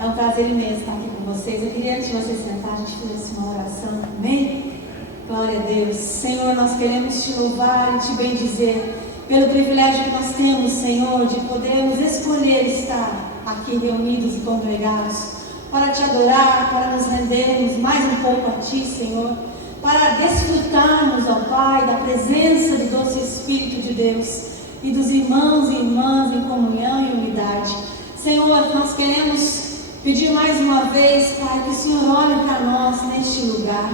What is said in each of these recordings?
É um prazer imenso estar aqui com vocês. Eu queria, antes de vocês sentarem, a gente fizesse uma oração. Amém? Glória a Deus. Senhor, nós queremos te louvar e te bendizer pelo privilégio que nós temos, Senhor, de podermos escolher estar aqui reunidos e congregados para te adorar, para nos rendermos mais um pouco a ti, Senhor, para desfrutarmos, ó Pai, da presença do doce Espírito de Deus e dos irmãos e irmãs em comunhão e unidade. Senhor, nós queremos pedir mais uma vez, Pai, que o Senhor olhe para nós neste lugar.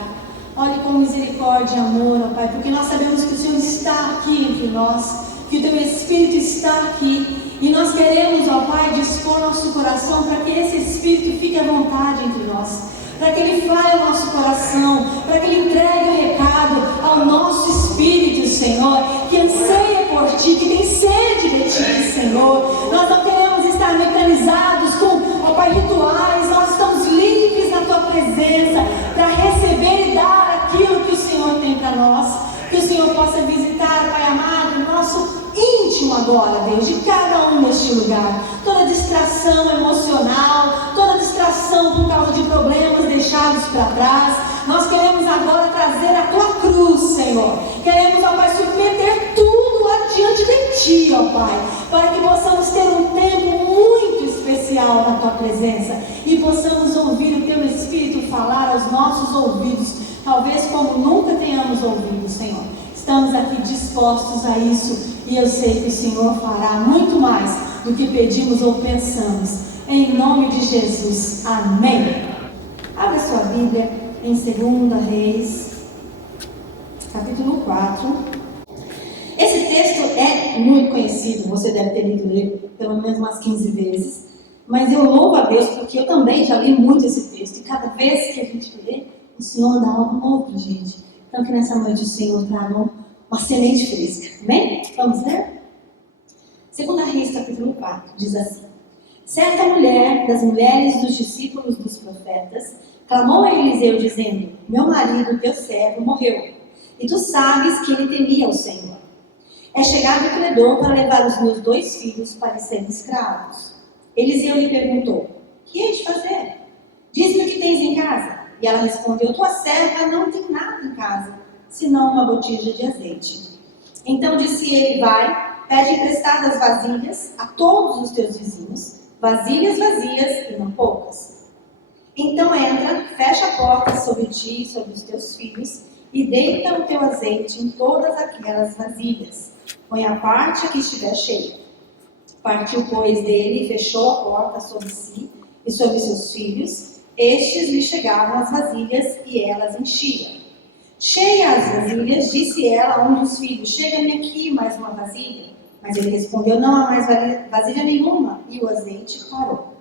Olhe com misericórdia e amor, ó Pai, porque nós sabemos que o Senhor está aqui entre nós, que o Teu Espírito está aqui. E nós queremos, ó Pai, dispor nosso coração para que esse Espírito fique à vontade entre nós, para que Ele fale ao nosso coração, para que Ele entregue o recado ao nosso Espírito, Senhor, que anseia por Ti, que tem sede de Ti, Senhor. Nós não queremos estar mecanizados com, ó Pai, rituais. Nós estamos livres na Tua presença para receber e dar aquilo que o Senhor tem para nós. Que o Senhor possa visitar, Pai amado, o nosso íntimo agora, Deus, de cada um neste lugar. Toda distração emocional, toda distração por causa de problemas deixados para trás, nós queremos agora trazer a Tua cruz, Senhor. Queremos, ó Pai, submeter tudo adiante de Ti, ó Pai, para que possamos ter um tempo muito especial na Tua presença e possamos ouvir o Teu Espírito falar aos nossos ouvidos, talvez como nunca tenhamos ouvido, Senhor. Estamos aqui dispostos a isso e eu sei que o Senhor fará muito mais do que pedimos ou pensamos. Em nome de Jesus. Amém. Abra sua Bíblia em 2 Reis, capítulo 4. Esse texto é muito conhecido, você deve ter lido ele pelo menos umas 15 vezes. Mas eu louvo a Deus porque eu também já li muito esse texto. E cada vez que a gente lê, o Senhor dá algo novo para a gente. Então que nessa noite o Senhor traga uma semente fresca. Amém? Vamos ler? 2 Reis, capítulo 4, diz assim: certa mulher das mulheres dos discípulos dos profetas clamou a Eliseu dizendo: meu marido, teu servo, morreu, e tu sabes que ele temia o Senhor. É chegado o credor para levar os meus 2 filhos para serem escravos. Eliseu lhe perguntou: que hei de fazer? Diz-me o que tens em casa. E ela respondeu: tua serva não tem nada em casa, senão uma botija de azeite. Então disse ele: vai, pede emprestadas vasilhas a todos os teus vizinhos, vasilhas vazias e não poucas. Então entra, fecha a porta sobre ti e sobre os teus filhos, e deita o teu azeite em todas aquelas vasilhas. Põe a parte que estiver cheia. Partiu, pois, dele e fechou a porta sobre si e sobre seus filhos. Estes lhe chegavam as vasilhas e elas enchiam. Cheia as vasilhas, disse ela a um dos filhos: chega-me aqui mais uma vasilha. Mas ele respondeu: não há mais vasilha nenhuma. E o azeite parou.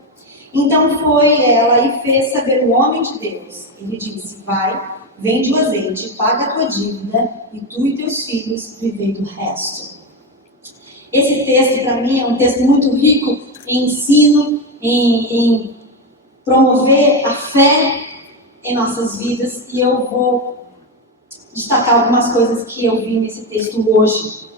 Então foi ela e fez saber o homem de Deus. Ele disse: vai, vende o azeite, paga a tua dívida, e tu e teus filhos vivei do resto. Esse texto, para mim, é um texto muito rico em ensino, em promover a fé em nossas vidas. E eu vou destacar algumas coisas que eu vi nesse texto hoje.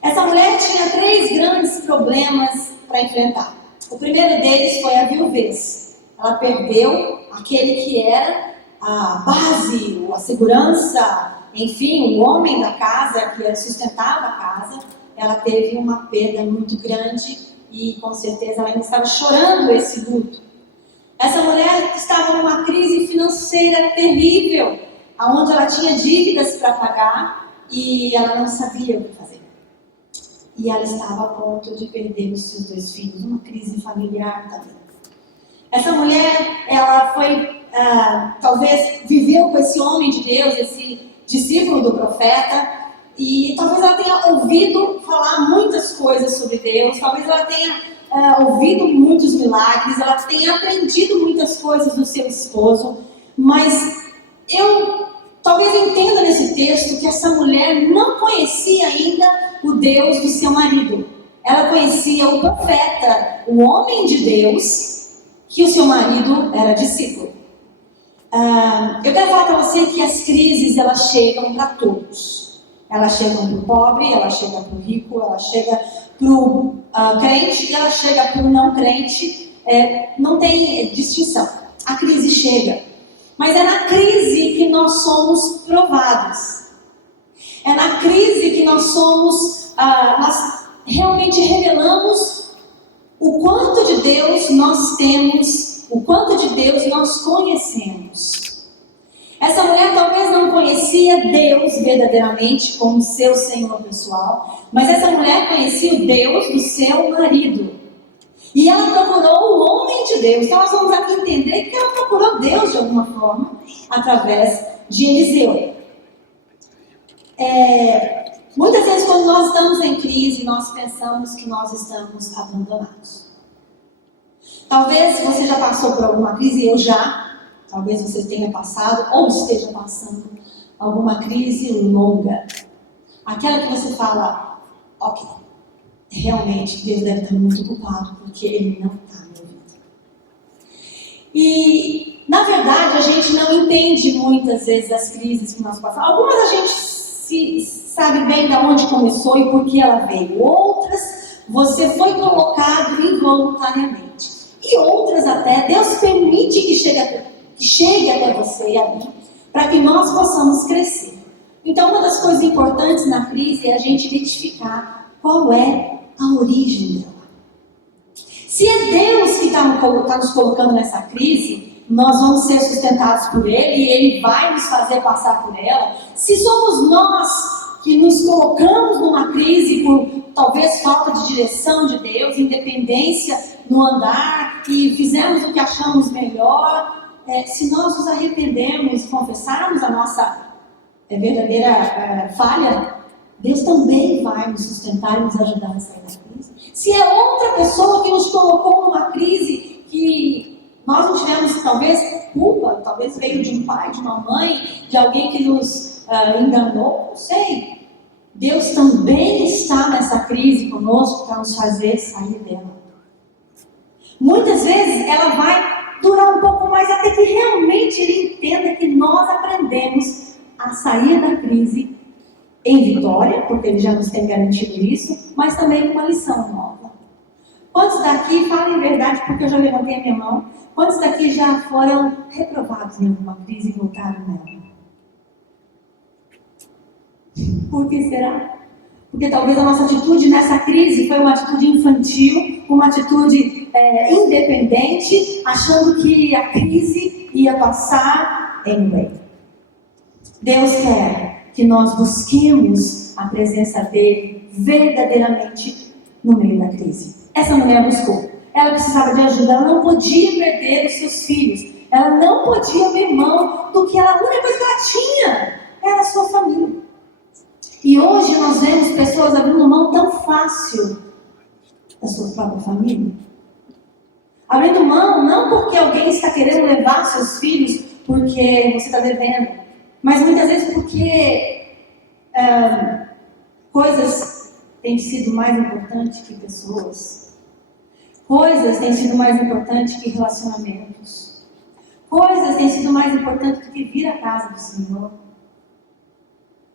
Essa mulher tinha 3 grandes problemas para enfrentar. O primeiro deles foi a viuvez. Ela perdeu aquele que era a base, a segurança, enfim, o homem da casa que sustentava a casa. Ela teve uma perda muito grande e com certeza ela ainda estava chorando esse luto. Essa mulher estava numa crise financeira terrível, onde ela tinha dívidas para pagar e ela não sabia o que fazer. E ela estava a ponto de perder os seus 2 filhos, uma crise familiar também. Essa mulher, ela foi, talvez viveu com esse homem de Deus, esse discípulo do profeta, e talvez ela tenha ouvido falar muitas coisas sobre Deus, talvez ela tenha ouvido muitos milagres, ela tenha aprendido muitas coisas do seu esposo, mas eu talvez entenda nesse texto que essa mulher não conhecia ainda o Deus do seu marido. Ela conhecia o profeta, o homem de Deus, que o seu marido era discípulo. Eu quero falar para você que as crises, elas chegam para todos. Elas chegam para o pobre, ela chega para o rico, ela chega para o crente e ela chega para o não crente. não tem distinção. A crise chega. Mas é na crise que nós somos provados. É na crise que nós realmente revelamos o quanto de Deus nós temos, o quanto de Deus nós conhecemos. Essa mulher talvez não conhecia Deus verdadeiramente como seu Senhor pessoal, mas essa mulher conhecia o Deus do seu marido. E ela procurou o homem de Deus. Então nós vamos aqui entender que ela procurou Deus de alguma forma, através de Eliseu. Muitas vezes quando nós estamos em crise, nós pensamos que nós estamos abandonados. Talvez você já passou por alguma crise, eu já. Talvez você tenha passado ou esteja passando alguma crise longa. Aquela que você fala, ok, realmente Deus deve estar muito ocupado porque Ele não está na minha vida. E, na verdade, a gente não entende muitas vezes as crises que nós passamos. Algumas a gente sabe bem de onde começou e por que ela veio. Outras, você foi colocado involuntariamente. E outras até, Deus permite que chegue até você e a mim, para que nós possamos crescer. Então, uma das coisas importantes na crise é a gente identificar qual é a origem dela. Se é Deus que está nos colocando nessa crise, nós vamos ser sustentados por Ele e Ele vai nos fazer passar por ela. Se somos nós que nos colocamos numa crise por talvez falta de direção de Deus, independência no andar e fizemos o que achamos melhor, se nós nos arrependermos e confessarmos a nossa verdadeira falha, Deus também vai nos sustentar e nos ajudar a sair da crise. Se é outra pessoa que nos colocou numa crise que nós não tivemos talvez culpa, talvez veio de um pai, de uma mãe, de alguém que nos enganou, não sei. Deus também está nessa crise conosco para nos fazer sair dela. Muitas vezes ela vai durar um pouco mais até que realmente Ele entenda que nós aprendemos a sair da crise em vitória, porque Ele já nos tem garantido isso, mas também com uma lição nova. Quantos daqui, falem a verdade, porque eu já levantei a minha mão, quantos daqui já foram reprovados em alguma crise e voltaram nela? Por que será? Porque talvez a nossa atitude nessa crise foi uma atitude infantil, uma atitude independente, achando que a crise ia passar anyway. Deus quer que nós busquemos a presença dEle verdadeiramente no meio da crise. Essa mulher buscou. Ela precisava de ajuda. Ela não podia perder os seus filhos. Ela não podia abrir mão do que a única coisa que ela tinha era a sua família. E hoje nós vemos pessoas abrindo mão tão fácil da sua própria família. Abrindo mão não porque alguém está querendo levar seus filhos porque você está devendo, mas muitas vezes porque coisas têm sido mais importantes que pessoas. Coisas têm sido mais importantes que relacionamentos. Coisas têm sido mais importantes do que vir à casa do Senhor.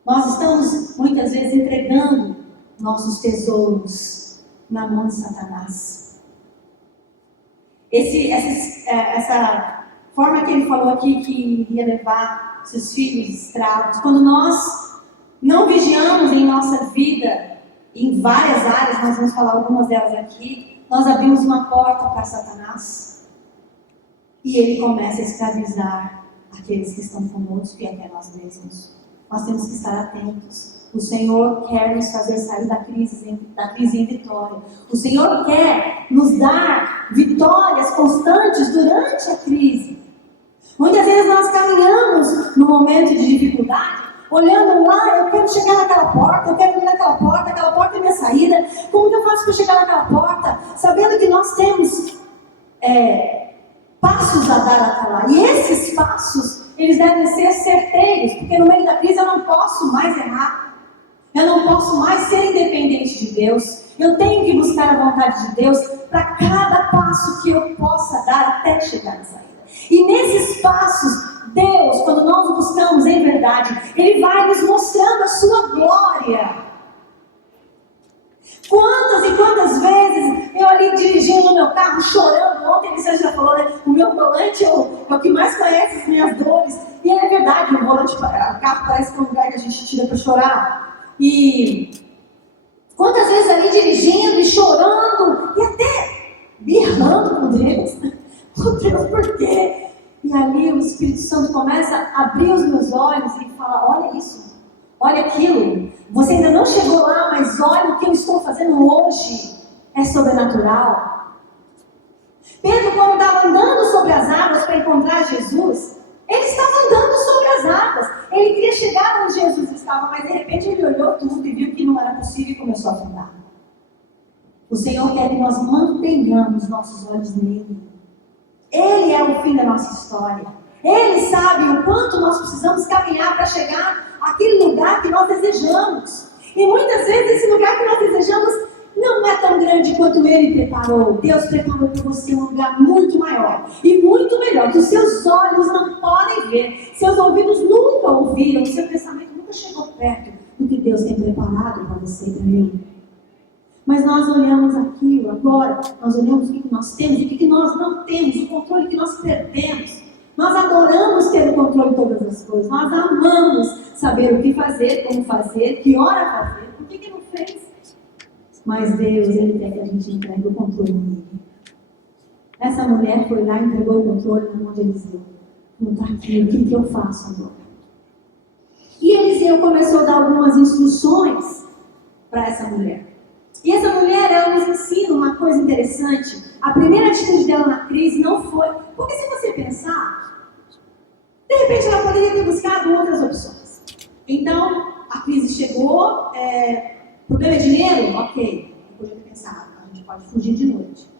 Nós estamos, muitas vezes, entregando nossos tesouros na mão de Satanás. Essa forma que ele falou aqui, que iria levar seus filhos escravos, quando nós não vigiamos em nossa vida, em várias áreas, nós vamos falar algumas delas aqui, nós abrimos uma porta para Satanás e ele começa a escravizar aqueles que estão conosco e até nós mesmos. Nós temos que estar atentos. O Senhor quer nos fazer sair da crise em vitória. O Senhor quer nos dar vitórias constantes durante a crise. Muitas vezes nós caminhamos no momento de dificuldade, olhando lá, eu quero chegar naquela porta, eu quero ir naquela porta, aquela porta é minha saída. Como que eu faço para chegar naquela porta? Sabendo que nós temos passos a dar até lá. E esses passos, eles devem ser certeiros, porque no meio da crise eu não posso mais errar. Eu não posso mais ser independente de Deus. Eu tenho que buscar a vontade de Deus para cada passo que eu possa dar até chegar na saída. E nesses passos, Deus, quando nós o buscamos em verdade, Ele vai nos mostrando a sua glória. Quantas e quantas vezes eu ali dirigindo no meu carro, chorando. Ontem ele já falou, né? O meu volante é o que mais conhece as minhas dores. E é verdade, o carro parece que é um lugar que a gente tira para chorar. E quantas vezes ali dirigindo e chorando, e até berrando com Deus. Oh Deus, por quê? E ali o Espírito Santo começa a abrir os meus olhos e fala, olha isso, olha aquilo. Você ainda não chegou lá, mas olha o que eu estou fazendo hoje. É sobrenatural. Pedro, quando estava andando sobre as águas para encontrar Jesus, ele estava andando sobre as águas. Ele queria chegar onde Jesus estava, mas de repente ele olhou tudo e viu que não era possível e começou a afundar. O Senhor quer que nós mantenhamos nossos olhos nele. Ele é o fim da nossa história. Ele sabe o quanto nós precisamos caminhar para chegar àquele lugar que nós desejamos. E muitas vezes esse lugar que nós desejamos não é tão grande quanto Ele preparou. Deus preparou para você um lugar muito maior e muito melhor, que os seus olhos não podem ver, seus ouvidos nunca ouviram, seu pensamento nunca chegou perto do que Deus tem preparado para você e para mim. Mas nós olhamos aquilo agora, nós olhamos o que nós temos e o que nós não temos, o controle que nós perdemos. Nós adoramos ter o controle de todas as coisas, nós amamos saber o que fazer, como fazer, que hora fazer, por que não fez? Mas Deus, Ele quer que a gente entregue o controle nele. Essa mulher foi lá e entregou o controle na mão de Eliseu. Não está aqui, o que eu faço agora? E Eliseu começou a dar algumas instruções para essa mulher. E essa mulher, ela nos ensina uma coisa interessante. A primeira atitude dela na crise não foi... Porque se você pensar, de repente ela poderia ter buscado outras opções. Então, a crise chegou, problema é dinheiro? Ok. Eu podia ter pensado, a gente pode fugir de noite.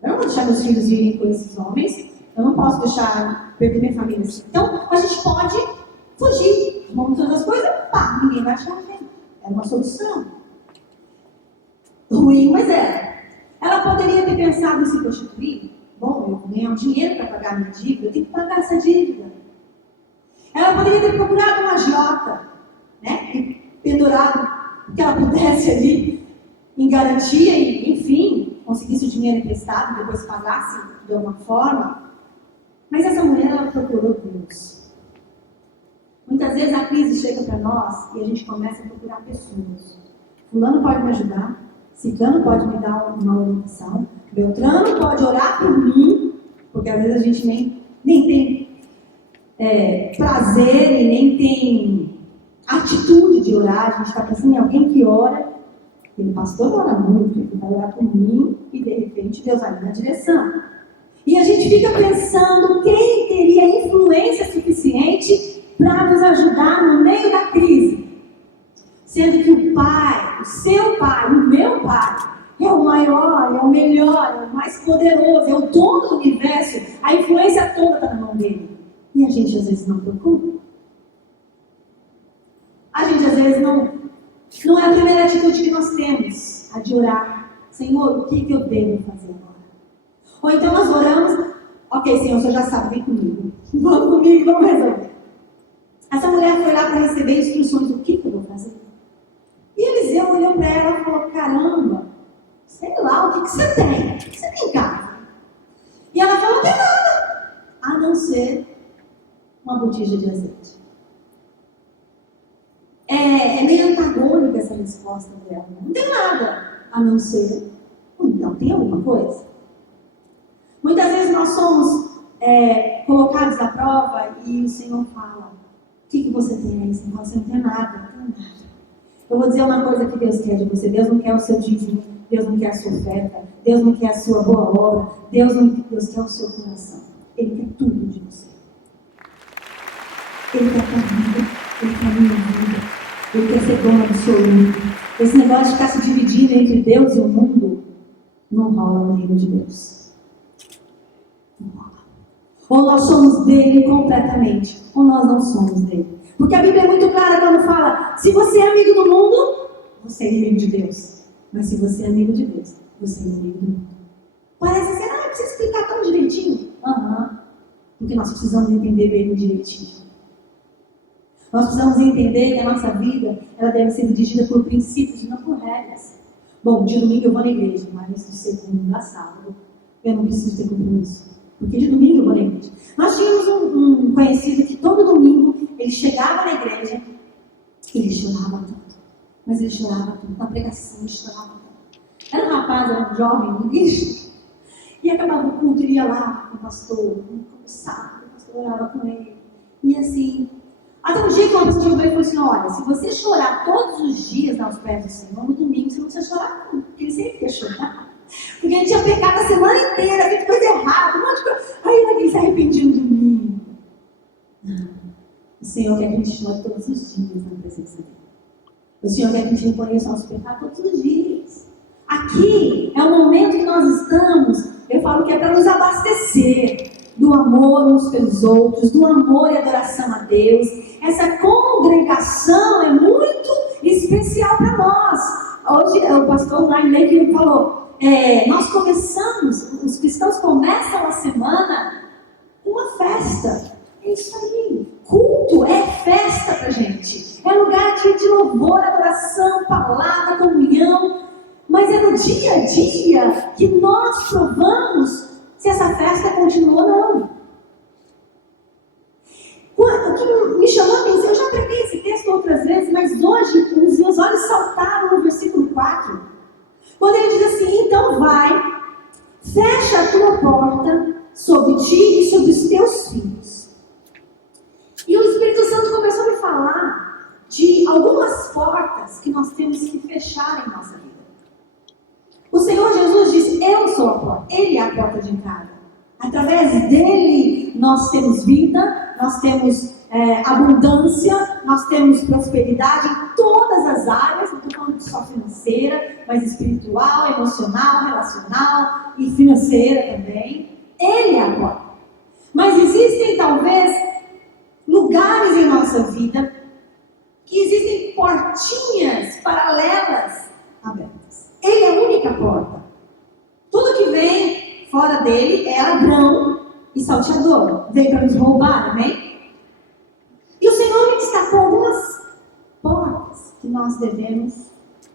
Eu não vou deixar meus filhos irem com esses homens, eu não posso deixar perder minha família assim. Então, a gente pode fugir. Vamos todas as coisas, pá, ninguém vai achar ninguém. É uma solução. Ruim, mas era. Ela poderia ter pensado em se prostituir. Bom, eu vou ganhar um dinheiro para pagar a minha dívida, eu tenho que pagar essa dívida. Ela poderia ter procurado uma agiota, né? E pendurado que ela pudesse ali em garantia e, enfim, conseguisse o dinheiro emprestado e depois pagasse de alguma forma. Mas essa mulher, ela procurou Deus. Muitas vezes a crise chega para nós e a gente começa a procurar pessoas. Fulano pode me ajudar. Ciclano pode me dar uma orientação, Beltrano pode orar por mim, porque às vezes a gente nem tem prazer e nem tem atitude de orar. A gente está pensando em alguém que ora, e o pastor ora muito, ele vai orar por mim e de repente Deus vai na direção. E a gente fica pensando quem teria influência suficiente para nos ajudar no meio da crise. Sendo que o Pai, o seu Pai, o meu Pai, é o maior, é o melhor, é o mais poderoso, é o dono do universo, a influência toda está na mão dele. E a gente às vezes não procura. A gente às vezes não é a primeira atitude que nós temos, a de orar. Senhor, o que eu devo fazer agora? Ou então nós oramos, ok, Senhor, o Senhor já sabe, vem comigo. Vamos comigo, vamos resolver. Essa mulher foi lá para receber instruções do que eu vou fazer. E Eliseu olhou para ela e falou, caramba, sei lá, o que você tem? O que você tem em casa? E ela falou, não tem nada, a não ser uma botija de azeite. É meio antagônica essa resposta dela. Não tem nada, a não ser, então tem alguma coisa? Muitas vezes nós somos colocados à prova e o Senhor fala, o que você tem aí? Você não tem nada, não tem nada. Eu vou dizer uma coisa que Deus quer de você. Deus não quer o seu dízimo, Deus não quer a sua oferta, Deus não quer a sua boa obra, Deus quer o seu coração. Ele quer tudo de você. Ele quer a tua vida, Ele quer a minha vida, Ele quer ser dono absoluto. Esse negócio de ficar se dividindo entre Deus e o mundo não rola no reino de Deus. Não rola. Ou nós somos dele completamente, ou nós não somos dele. Porque a Bíblia é muito clara quando fala, se você é amigo do mundo, você é inimigo de Deus. Mas se você é amigo de Deus, você é inimigo do mundo. Parece ser, precisa explicar tão direitinho. Porque nós precisamos entender bem direitinho. Nós precisamos entender que a nossa vida, ela deve ser dirigida por princípios e não por regras. Bom, de domingo eu vou na igreja, mas de segunda a sábado eu não preciso ter compromisso. Porque de domingo eu vou na igreja. Nós tínhamos um conhecido que todo domingo ele chegava na igreja e ele chorava tanto. Mas ele chorava tanto. Na pregação ele chorava tanto. Era um rapaz, era um jovem, um bicho. E acabava o culto, ele ia lá com o pastor, conversava, o pastor orava com ele. E assim, até um dia que uma pessoa chegou para ele e falou assim: olha, se você chorar todos os dias aos pés do Senhor, no domingo você não precisa chorar não, porque ele sempre quer chorar. Porque ele tinha pecado a semana inteira, feito coisa errada, um monte de coisa. Aí ele se arrependia no domingo. Não. O Senhor quer que a gente chore todos os dias na presença dele. O Senhor quer que a gente reconheça o nosso pecado todos os dias. Aqui é o momento que nós estamos, eu falo que é para nos abastecer do amor uns pelos outros, do amor e adoração a Deus. Essa congregação é muito especial para nós. Hoje o pastor Ryan Lake falou, nós começamos, os cristãos começam a semana com uma festa. É isso aí. Culto é festa pra gente. É lugar de louvor, adoração, palavra, comunhão. Mas é no dia a dia que nós provamos se essa festa continua ou não. O que me chamou a atenção, eu já preguei esse texto outras vezes, mas hoje os meus olhos saltaram no versículo 4. Quando ele diz assim: então vai, fecha a tua porta sobre ti e sobre os teus filhos. E o Espírito Santo começou a me falar de algumas portas que nós temos que fechar em nossa vida. O Senhor Jesus disse: eu sou a porta, Ele é a porta de entrada. Através dele nós temos vida, nós temos abundância, nós temos prosperidade em todas as áreas. Não estou falando só financeira, mas espiritual, emocional, relacional e financeira também. Ele é a porta. Mas existem talvez lugares em nossa vida que existem portinhas paralelas abertas. Ele é a única porta. Tudo que vem fora dele é ladrão e salteador. Vem para nos roubar, amém? E o Senhor me destacou algumas portas que nós devemos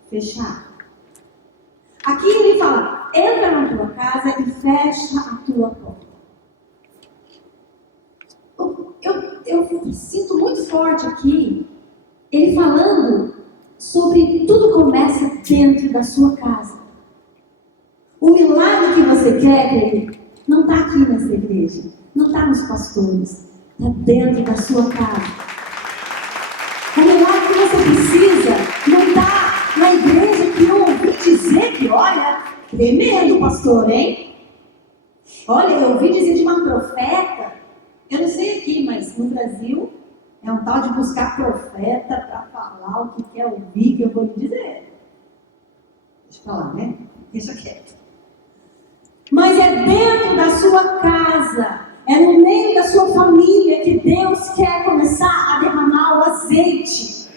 fechar. Aqui ele fala: entra na tua casa e fecha a tua porta. Eu sinto muito forte aqui ele falando sobre tudo começa dentro da sua casa. O milagre que você quer, querido, não está aqui nessa igreja, não está nos pastores, está dentro da sua casa. O milagre que você precisa não está na igreja, que eu ouvi dizer que, olha, tremendo, pastor, hein? Olha, eu ouvi dizer de uma profeta, eu não sei aqui, mas no Brasil é um tal de buscar profeta para falar o que quer ouvir, que eu vou lhe dizer. Deixa eu falar, né? Deixa quieto. Mas é dentro da sua casa, é no meio da sua família que Deus quer começar a derramar o azeite.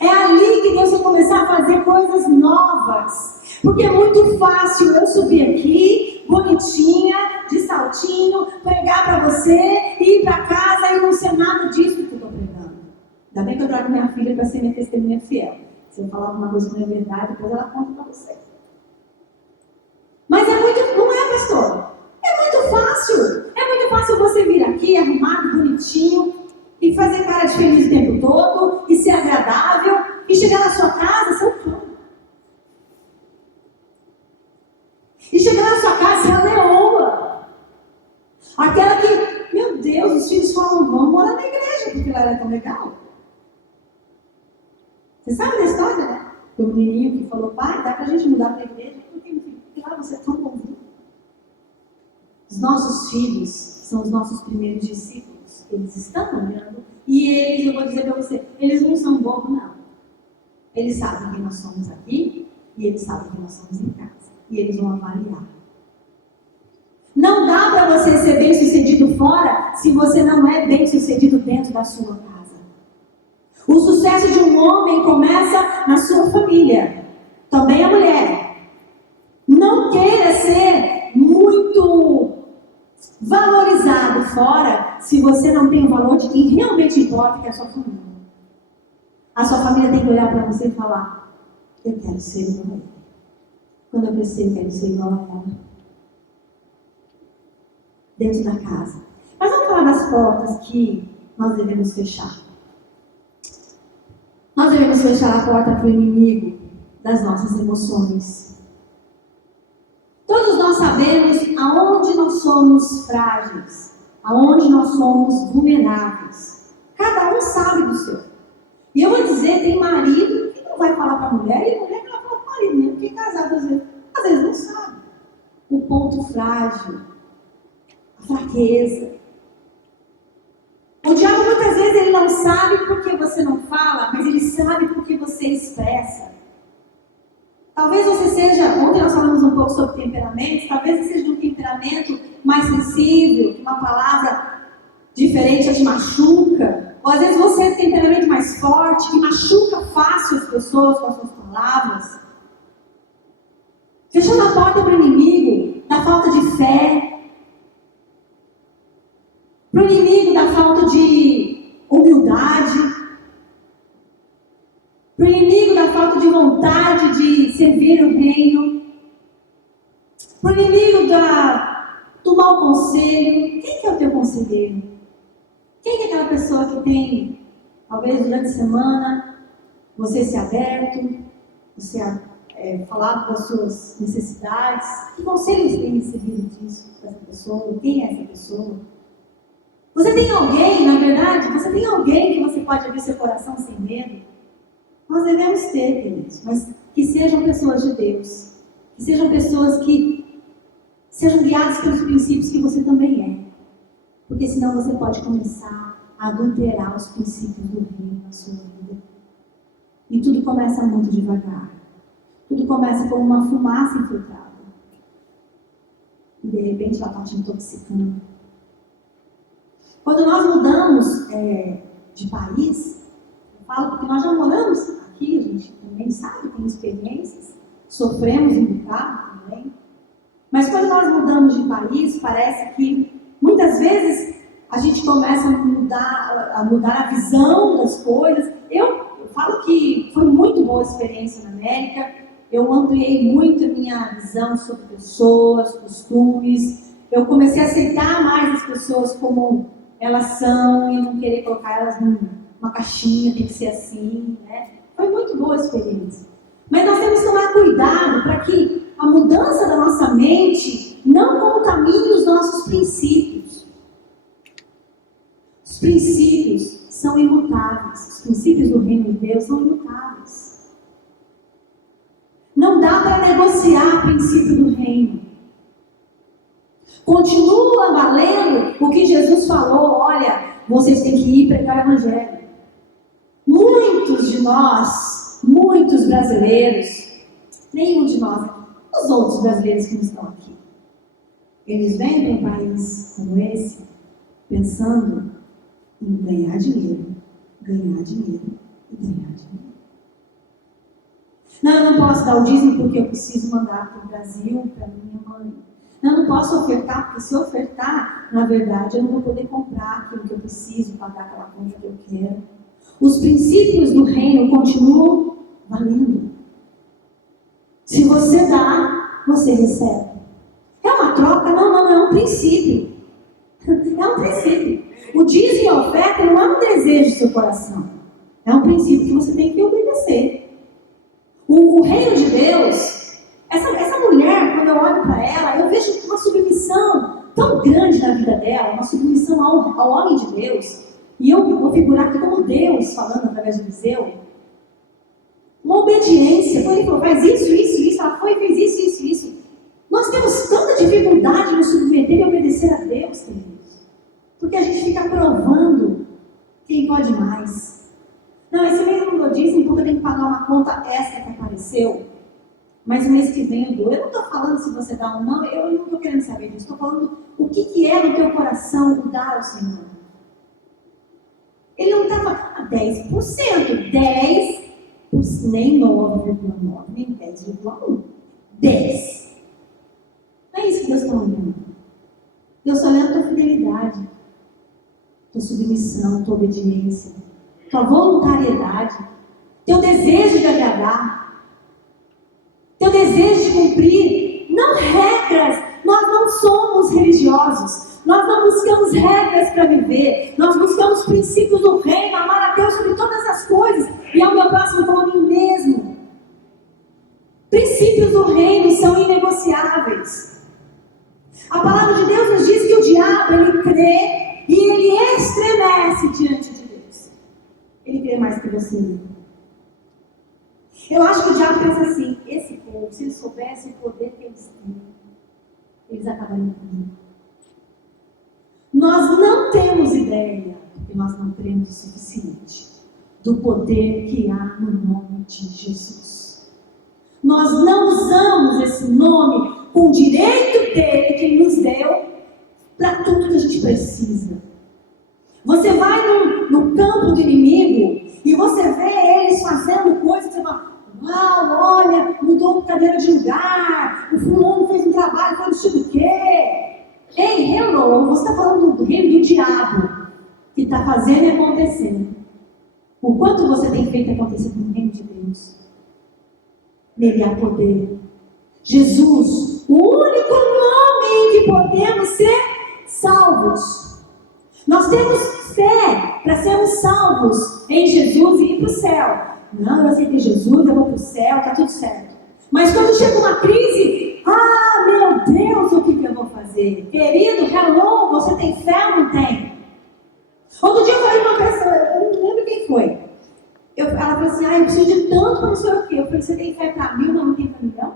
É ali que Deus vai começar a fazer coisas novas. Porque é muito fácil eu subir aqui, bonitinha, de saltinho, pregar para você, ir para casa e não ser nada disso que eu estou pregando. Ainda bem que eu trago minha filha para ser minha testemunha fiel. Se eu falar alguma coisa que não é verdade, depois ela conta para você. Mas não é, pastor? É muito fácil. É muito fácil você vir aqui, arrumado, bonitinho, e fazer cara de feliz o tempo todo, e ser agradável, e chegar na sua casa, ser o cão. E chegar na sua casa, ser a leoa. Aquela que, meu Deus, os filhos falam: vamos morar na igreja, porque lá era tão legal. Você sabe da história, né? Do menininho que falou: pai, dá pra gente mudar para a igreja? Porque lá você é tão bonzinho. Os nossos filhos são os nossos primeiros discípulos. Eles estão olhando e eles, eu vou dizer para você, eles não são bobos, não. Eles sabem quem nós somos aqui e eles sabem quem nós somos em casa. E eles vão avaliar. Não dá para você ser bem sucedido fora se você não é bem sucedido dentro da sua casa. O sucesso de um homem começa na sua família. Também a mulher. Não queira ser muito valorizado fora se você não tem o valor de quem realmente importa, que é a sua família. A sua família tem que olhar para você e falar: eu quero ser o meu rei. Quando eu crescer, eu quero ser igual a ela. Dentro da casa. Mas vamos falar das portas que nós devemos fechar. Nós devemos fechar a porta para o inimigo das nossas emoções. Todos nós sabemos aonde nós somos frágeis, aonde nós somos vulneráveis. Cada um sabe do seu. E eu vou dizer, tem marido que não vai falar para a mulher, e mulher que ela fala para o marido, mesmo porque casado às vezes não sabe. O ponto frágil, a fraqueza. O diabo muitas vezes ele não sabe porque você não fala, mas ele sabe porque você expressa. Talvez você seja, ontem nós falamos um pouco sobre temperamentos, talvez você seja de um temperamento mais sensível, que uma palavra diferente te machuca. Ou às vezes você tem um temperamento mais forte, que machuca fácil as pessoas com as suas palavras. Fechando a porta para o inimigo da falta de fé, para o inimigo da falta de humildade, para o inimigo da falta de vontade de servir o reino, para o inimigo do mau conselho. Quem que é o teu conselheiro? Quem que é aquela pessoa que tem, talvez durante a semana, você ser aberto, você falar das suas necessidades? Que conselhos tem recebido disso, dessa pessoa? Quem é essa pessoa? Você tem alguém, na verdade, você tem alguém que você pode abrir seu coração sem medo? Nós devemos ter, queridos, mas que sejam pessoas de Deus, que sejam pessoas que sejam guiadas pelos princípios que você também é. Porque senão você pode começar a adulterar os princípios do reino na sua vida. E tudo começa muito devagar. Tudo começa como uma fumaça infiltrada. E de repente ela está te intoxicando. Quando nós mudamos de país, eu falo porque nós já moramos aqui, a gente também sabe, tem experiências, sofremos um bocado também. Mas quando nós mudamos de país, parece que muitas vezes a gente começa a mudar a visão das coisas. Eu falo que foi muito boa a experiência na América. Eu ampliei muito a minha visão sobre pessoas, costumes. Eu comecei a aceitar mais as pessoas como elas são e não querer colocar elas numa caixinha, tem que ser assim, né? Foi muito boa a experiência. Mas nós temos que tomar cuidado para que a mudança da nossa mente não contamine os nossos princípios. Os princípios são imutáveis. Os princípios do reino de Deus são imutáveis. Não dá para negociar o princípio do reino. Continua valendo o que Jesus falou: olha, vocês têm que ir pregar o evangelho. Muitos de nós, muitos brasileiros, nenhum de nós, os outros brasileiros que não estão aqui, eles vêm para um país como esse pensando em ganhar dinheiro e ganhar dinheiro. Não, eu não posso dar o dízimo porque eu preciso mandar para o Brasil, para minha mãe. Não, eu não posso ofertar, porque se eu ofertar, na verdade, eu não vou poder comprar aquilo que eu preciso, pagar aquela conta que eu quero. Os princípios do reino continuam valendo. Se você dá, você recebe. É uma troca? Não, é um princípio. É um princípio. O dízimo e a oferta não é um desejo do seu coração. É um princípio que você tem que obedecer. O reino de Deus, essa mulher, quando eu olho para ela, eu vejo uma submissão tão grande na vida dela, uma submissão ao homem de Deus. E eu vou figurar aqui como Deus falando através de Eliseu. Uma obediência. Quando ele falou, faz isso, ela foi e fez isso. Nós temos tanta dificuldade em nos submeter e obedecer a Deus, queridos. Porque a gente fica provando quem pode mais. Não, esse mês eu não dou dízimo porque eu tenho que pagar uma conta extra que apareceu. Mas o mês que vem eu dou. Eu não estou falando se você dá ou não, eu não estou querendo saber disso. Estou falando o que é no teu coração o dar ao Senhor. Ele não está falando 10%, 10%, nem 9,9%, nem 10,1%. 10%. Não é isso que Deus está olhando. Deus está olhando a tua fidelidade, tua submissão, tua obediência, tua voluntariedade, teu desejo de agradar, teu desejo de cumprir, não regras. Nós não somos religiosos. Nós não buscamos regras para viver. Nós buscamos princípios do reino, amar a Deus sobre todas as coisas e ao meu próximo como a mim mesmo. Princípios do reino são inegociáveis. A palavra de Deus nos diz que o diabo, ele crê e ele estremece diante de Deus. Ele crê mais que você. Eu acho que o diabo pensa assim: esse povo, se eles soubessem o poder que eles têm, eles acabariam comigo. Nós não temos ideia, porque nós não cremos o suficiente, do poder que há no nome de Jesus. Nós não usamos esse nome com o direito dele que ele nos deu para tudo que a gente precisa. Você vai no campo do inimigo e você vê eles fazendo coisas que você fala: uau, olha, mudou a cadeira de lugar, o fulano fez um trabalho, foi no estilo quê? Ei, hello, você está falando do reino do diabo, que está fazendo e acontecendo. O quanto você tem feito acontecer no reino de Deus? Nele há poder. Jesus, o único nome em que podemos ser salvos. Nós temos fé para sermos salvos em Jesus e ir para o céu. Não, eu aceitei Jesus, eu vou para o céu, está tudo certo. Mas quando chega uma crise, meu Deus, o que eu vou fazer? Querido, hello, você tem fé ou não tem? Outro dia eu falei com uma pessoa, eu não lembro quem foi. Ela falou assim: eu preciso de tanto para não sei o quê. Eu falei: você tem fé para 1000, mas não tem para 1.000.000?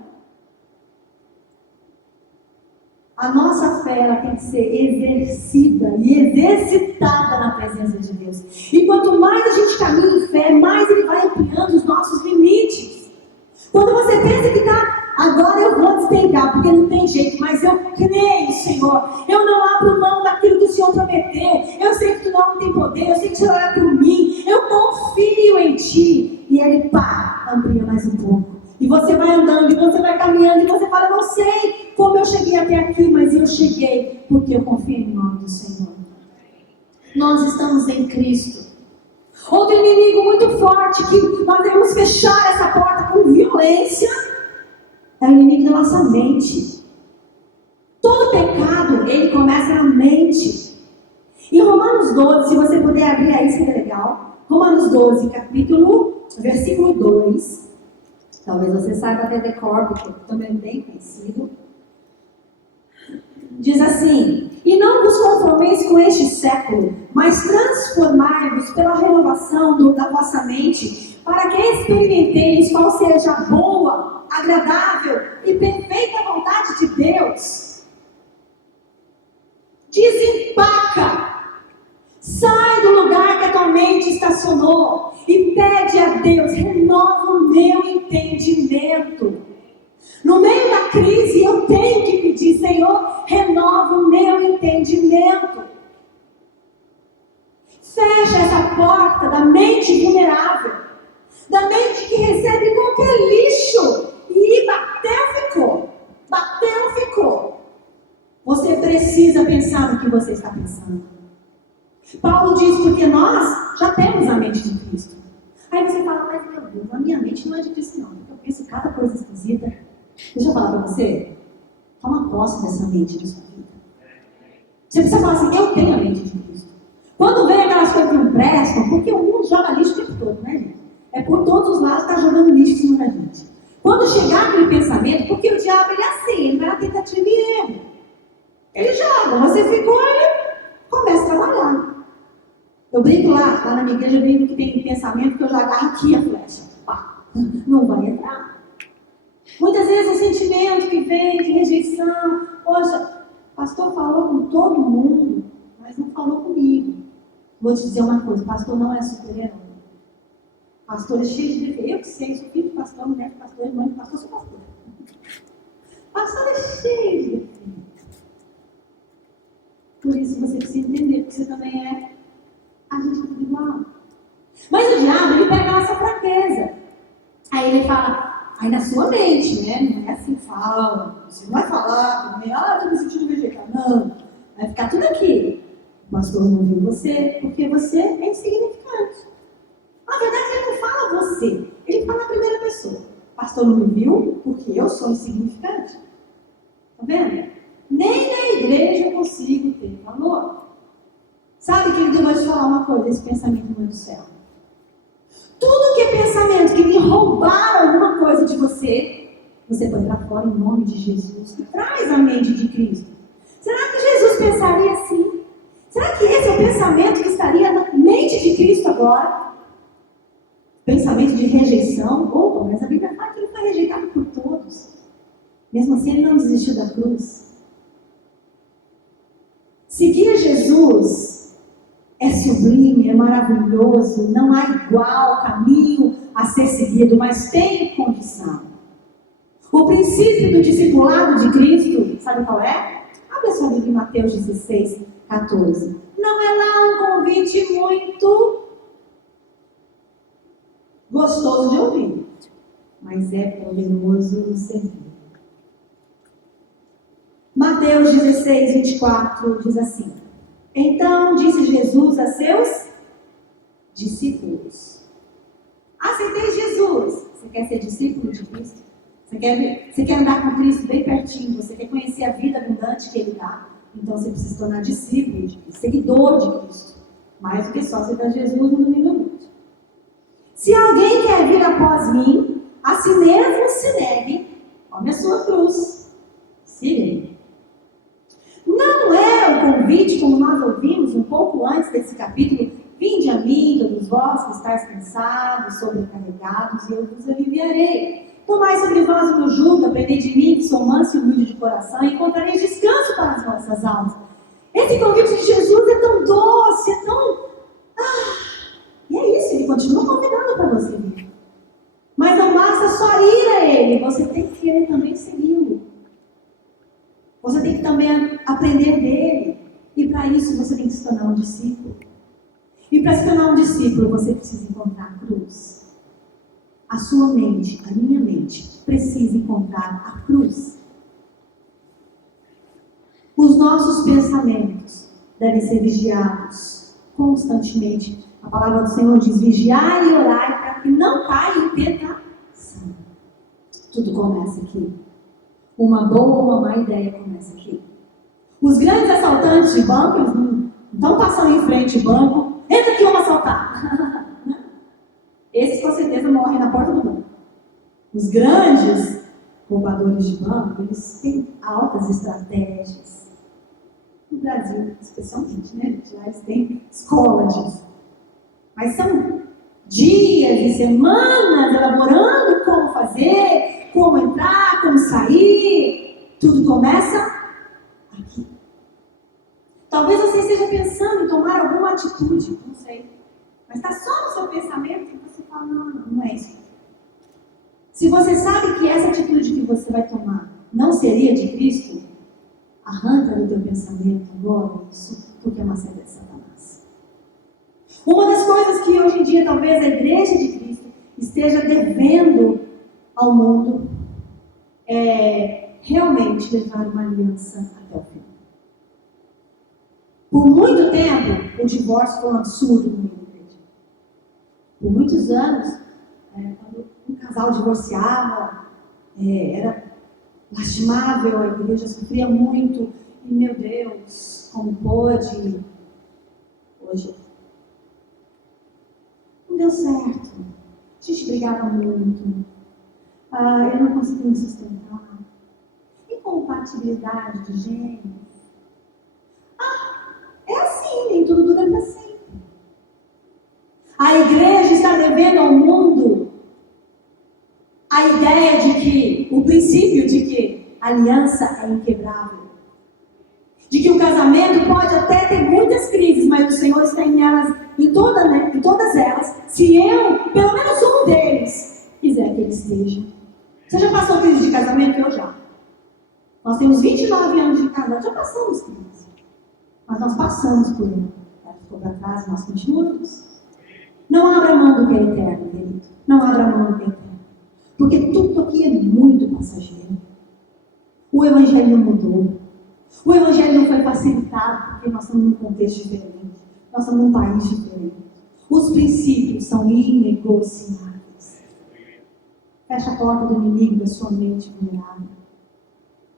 A nossa fé, ela tem que ser exercida e exercitada na presença de Deus. E quanto mais a gente caminha em fé, mais Ele vai ampliando os nossos limites. Quando você pensa que agora eu vou despencar, porque não tem jeito, mas eu creio, Senhor. Eu não abro mão daquilo que o Senhor prometeu. Eu sei que Tu não tem poder, eu sei que o Senhor é por mim. Eu confio em Ti. E Ele, amplia mais um pouco. E você vai andando, e você vai caminhando, e você fala: eu não sei como eu cheguei até aqui, mas eu cheguei porque eu confio no nome do Senhor. Nós estamos em Cristo. Outro inimigo muito forte que nós devemos fechar essa porta com violência é o inimigo da nossa mente. Todo pecado, ele começa na mente. Em Romanos 12, se você puder abrir aí, seria legal. Romanos 12, versículo 2. Talvez você saiba até decor, porque também é bem conhecido. Diz assim: e não vos conformeis com este século, mas transformai-vos pela renovação da vossa mente, para que experimenteis qual seja a boa, agradável e perfeita vontade de Deus. Desempaca. Sai do lugar que a tua mente estacionou e pede a Deus: renova o meu entendimento. No meio da crise eu tenho que pedir: Senhor, renova o meu entendimento. Fecha essa porta da mente vulnerável, da mente que recebe qualquer lixo e bateu, ficou. Você precisa pensar no que você está pensando. Paulo diz: porque nós já temos a mente de Cristo. Aí você fala: mas meu Deus, a minha mente não é de Cristo não, porque eu penso cada coisa esquisita. Deixa eu falar para você: toma posse dessa mente na sua vida. Você precisa falar assim: eu tenho a mente de Cristo. Quando vem aquelas coisas que não prestam, porque o mundo joga lixo o tempo todo, né, gente? É por todos os lados, está jogando lixo em cima da gente. Quando chegar aquele pensamento, porque o diabo, ele é assim, ele vai na tentativa e erro. Ele joga, você ficou, ele começa a trabalhar. Eu brinco lá na minha igreja, eu brinco que tem pensamento que eu já agarro aqui a flecha. Não vai entrar. Muitas vezes o sentimento que vem de rejeição: poxa, o pastor falou com todo mundo, mas não falou comigo. Vou te dizer uma coisa: pastor não é super-herói. Pastor é cheio de defeitos. Eu que sei, sou filho de pastor, mulher de pastor, irmã de pastor, sou pastor. Pastor é cheio de defeitos. Por isso você precisa entender, porque você também é. A gente é tudo igual. Mas o diabo, ele pega a nossa fraqueza. Aí ele fala: aí na sua mente, né? Não é assim, fala. Você não vai falar também: estou me sentindo vegetariano. Não. Vai ficar tudo aqui. O pastor não viu você, porque você é insignificante. Na verdade, ele não fala você. Ele fala na primeira pessoa. pastor não me viu porque eu sou insignificante. Tá vendo? Nem na igreja eu consigo ter valor. Sabe, querido, eu vou te falar uma coisa, esse pensamento não é do céu. Tudo que é pensamento que me roubar alguma coisa de você, você põe para fora em nome de Jesus. Traz a mente de Cristo. Será que Jesus pensaria assim? Será que esse é o pensamento que estaria na mente de Cristo agora? Pensamento de rejeição? Opa, mas a Bíblia fala que ele foi rejeitado por todos. Mesmo assim, ele não desistiu da cruz. Seguir Jesus é sublime, é maravilhoso, não há igual caminho a ser seguido, mas tem condição. O princípio do discipulado de Cristo, sabe qual é? Abre a sua Bíblia em Mateus 16, 14. Não é lá um convite muito gostoso de ouvir, mas é poderoso no servir. Mateus 16, 24 diz assim: Então disse Jesus a seus discípulos. Aceitei Jesus. Você quer ser discípulo de Cristo? Você quer andar com Cristo bem pertinho? Você quer conhecer a vida abundante que Ele dá? Então você precisa se tornar discípulo de Cristo, seguidor de Cristo. Mais do que só aceitar Jesus no domingo à noite. Se alguém quer vir após mim, a si mesmo se negue, tome a sua cruz. Siga-me. Não é o convite, como nós ouvimos um pouco antes desse capítulo: vinde a mim, todos vós que estáis cansados, sobrecarregados, e eu vos aliviarei. Tomai sobre vós o meu jugo, aprendei de mim, que sou manso e humilde de coração, e encontrareis descanso para as vossas almas. Esse convite de Jesus é tão doce, é tão... E é isso, ele continua convidando para você vir. Mas não basta só ir a ele, você tem que querer também segui-lo. Você tem que também aprender dele. E para isso você tem que se tornar um discípulo. E para se tornar um discípulo, você precisa encontrar a cruz. A sua mente, a minha mente, precisa encontrar a cruz. Os nossos pensamentos devem ser vigiados constantemente. A palavra do Senhor diz: vigiai e orai para que não caia em tentação. Tudo começa aqui. Uma boa ou uma má ideia começa aqui. Os grandes assaltantes de banco, eles não estão passando em frente ao banco. Entra aqui, vamos assaltar. Esses com certeza morrem na porta do banco. Os grandes roubadores de banco, eles têm altas estratégias. No Brasil, especialmente, né? Lá eles têm escola disso. Mas são dias e semanas elaborando como fazer, como entrar, como sair. Tudo começa aqui. Talvez você esteja pensando em tomar alguma atitude, não sei. Mas está só no seu pensamento e você fala: não é isso. Se você sabe que essa atitude que você vai tomar não seria de Cristo, arranca do teu pensamento agora isso, porque é uma seta de Satanás. Uma das coisas que hoje em dia talvez a igreja de Cristo esteja devendo ao mundo é realmente levar uma aliança até o fim. Por muito tempo, o divórcio foi um absurdo no meio da igreja. Por muitos anos, quando um casal divorciava, era lastimável, a igreja sofria muito. E, meu Deus, como pôde? Hoje, não deu certo. A gente brigava muito. Eu não conseguia me sustentar. Incompatibilidade de gênero. É assim, nem tudo dura para sempre. A igreja está devendo ao mundo a ideia de que, o princípio de que a aliança é inquebrável. De que o casamento pode até ter muitas crises, mas o Senhor está em todas elas, se eu, pelo menos um deles, quiser que ele esteja. Você já passou crise de casamento? Eu já. Nós temos 29 anos de casado, já passamos crise. Mas nós passamos por ela. Ela ficou para trás, nós continuamos. Não abra mão do que é eterno, querido. Não abra mão do que é eterno. Porque tudo aqui é muito passageiro. O Evangelho não mudou. O Evangelho não foi facilitado porque nós estamos num contexto diferente. Nós estamos num país diferente. Os princípios são inegociáveis. Fecha a porta do inimigo da sua mente vulnerável.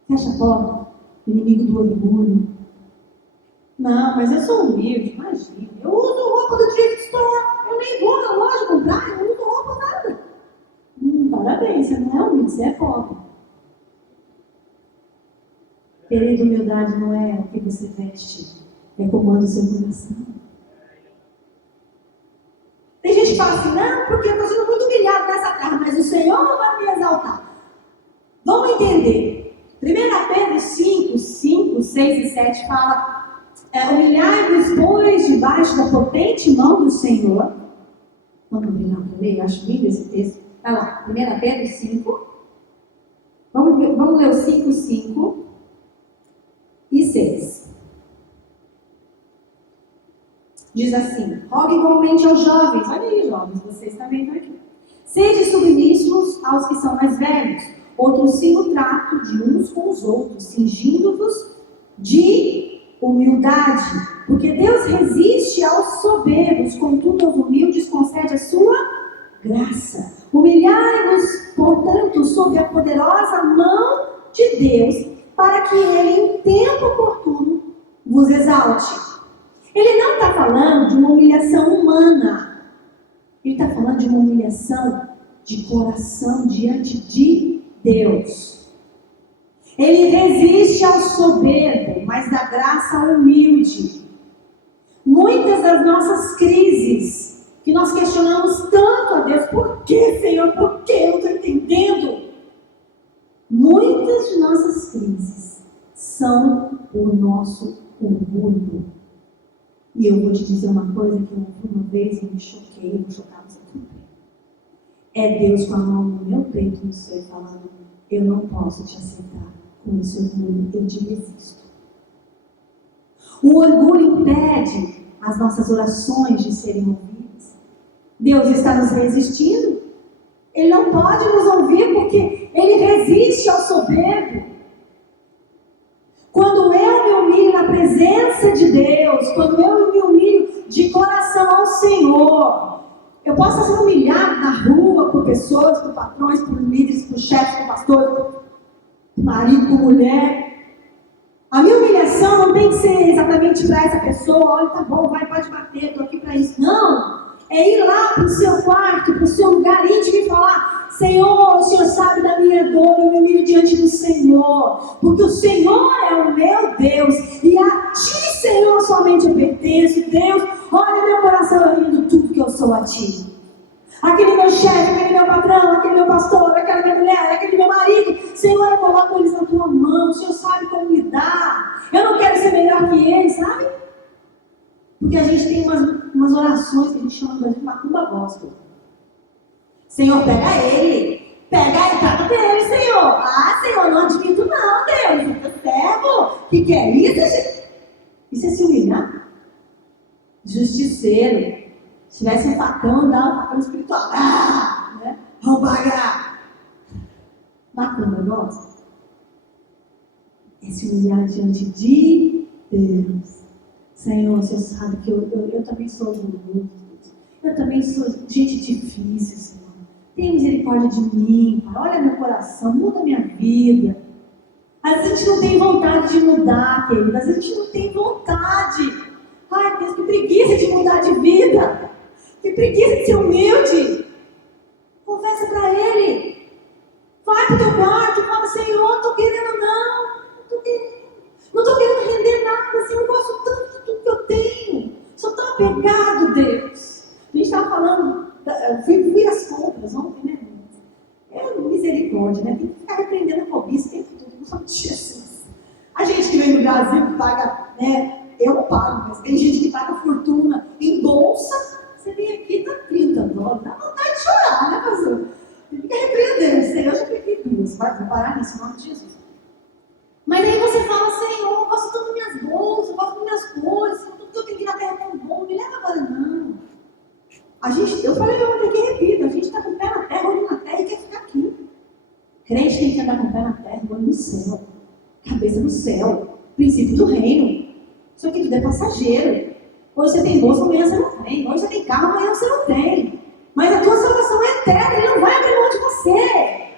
Fecha a porta do inimigo do orgulho. Não, mas eu sou humilde, imagina. Eu uso roupa do thrift store. Eu nem vou na loja comprar, eu não uso roupa nada. Parabéns, você não é humilde, você é pobre. Querido, humildade não é o que você veste, é como anda o seu coração. Tem gente que fala assim, não, porque eu estou sendo muito humilhado nessa terra, mas o Senhor vai me exaltar. Vamos entender. 1 Pedro 5, 6 e 7 fala, humilhai-vos, pois, debaixo da potente mão do Senhor. Vamos abrir lá para ler? Eu acho lindo esse texto. Vai lá, 1 Pedro 5. Vamos ler o 5, 5 e 6. Diz assim, rogue igualmente aos jovens. Olha aí, jovens, vocês também estão aqui. Sede submissos aos que são mais velhos. Outros sim o trato de uns com os outros, cingindo-vos de humildade. Porque Deus resiste aos soberbos, contudo aos humildes concede a sua graça. Humilhai-vos, portanto, sob a poderosa mão de Deus, para que Ele, em tempo oportuno, vos exalte. Ele não está falando de uma humilhação humana. Ele está falando de uma humilhação de coração diante de Deus. Ele resiste ao soberbo, mas dá graça ao humilde. Muitas das nossas crises, que nós questionamos tanto a Deus, por que, Senhor, por que? Eu não estou entendendo. Muitas de nossas crises são o nosso orgulho. E eu vou te dizer uma coisa que eu ouvi uma vez e me choquei, vou chocar você também. É Deus com a mão no meu peito, no seu, falando, eu não posso te aceitar com esse orgulho, eu te resisto. O orgulho impede as nossas orações de serem ouvidas. Deus está nos resistindo. Ele não pode nos ouvir porque Ele resiste ao soberbo. Quando eu me humilho na presença de Deus, quando eu me humilho de coração ao Senhor, eu posso estar sendo humilhado na rua por pessoas, por patrões, por líderes, por chefes, por pastores, por marido, por mulher. A minha humilhação não tem que ser exatamente para essa pessoa, olha, tá bom, vai, pode bater, estou aqui para isso. Não! É ir lá para o seu quarto, para o seu lugar íntimo e falar, Senhor, o Senhor sabe da minha dor, eu me humilho diante do Senhor, porque o Senhor é o meu Deus, e a Ti, Senhor, somente eu pertenço. Deus, olha meu coração, eu rindo tudo que eu sou a Ti. Aquele meu chefe, aquele meu patrão, aquele meu pastor, aquela minha mulher, aquele meu marido, Senhor, eu coloco eles na Tua mão, o Senhor sabe como lidar. Eu não quero ser melhor que eles, sabe? Porque a gente tem umas orações que a gente chama de macumba gospel. Senhor, pega ele, trata dele, Senhor. Ah, Senhor, não admito não, Deus, eu tô servo. Que é isso? Isso é se humilhar? Justiceiro. Se tivesse um facão, dá um facão espiritual. Né? Roubar. Macumba gospel. É se humilhar diante de Deus. Senhor, o Senhor sabe que eu também sou orgulhoso. Eu também sou gente difícil, Senhor. Tenha misericórdia de mim, Pai. Olha meu coração, muda minha vida. Às vezes a gente não tem vontade de mudar, querido. Às vezes a gente não tem vontade. Ai, Deus, que preguiça de mudar de vida. Que preguiça de ser humilde. Confessa para Ele. Vai para o teu quarto e fala, Senhor, não estou querendo não. Não estou querendo render nada, Senhor. Eu gosto tanto de tudo que eu tenho. Sou tão apegado, Deus. A gente estava falando, fui às compras ontem, né? É misericórdia, né? Tem que ficar repreendendo a cobiça o tempo todo, não só Jesus. A gente que vem do Brasil, que paga, né? Eu não pago, mas tem gente que paga fortuna em bolsa. Você vem aqui, tá $30. Dá vontade de chorar, né, pastor? Fica repreendendo. Senhor, eu já peguei duas. Vai parar nisso, em nome de Jesus. Mas aí você fala, Senhor, eu gosto tanto das minhas bolsas, eu gosto das minhas coisas, tudo que eu tenho aqui na terra é tão bom, me leva agora, não. Eu falei ontem que repito, a gente está com o pé na terra, olho na terra e quer ficar aqui. Crente tem que andar com o pé na terra, olho no céu, cabeça no céu, princípio do reino. Isso aqui tudo é passageiro. Hoje você tem bolsa, amanhã você não tem. Hoje você tem carro, amanhã você não tem. Mas a tua salvação é eterna, Ele não vai abrir mão de você. você.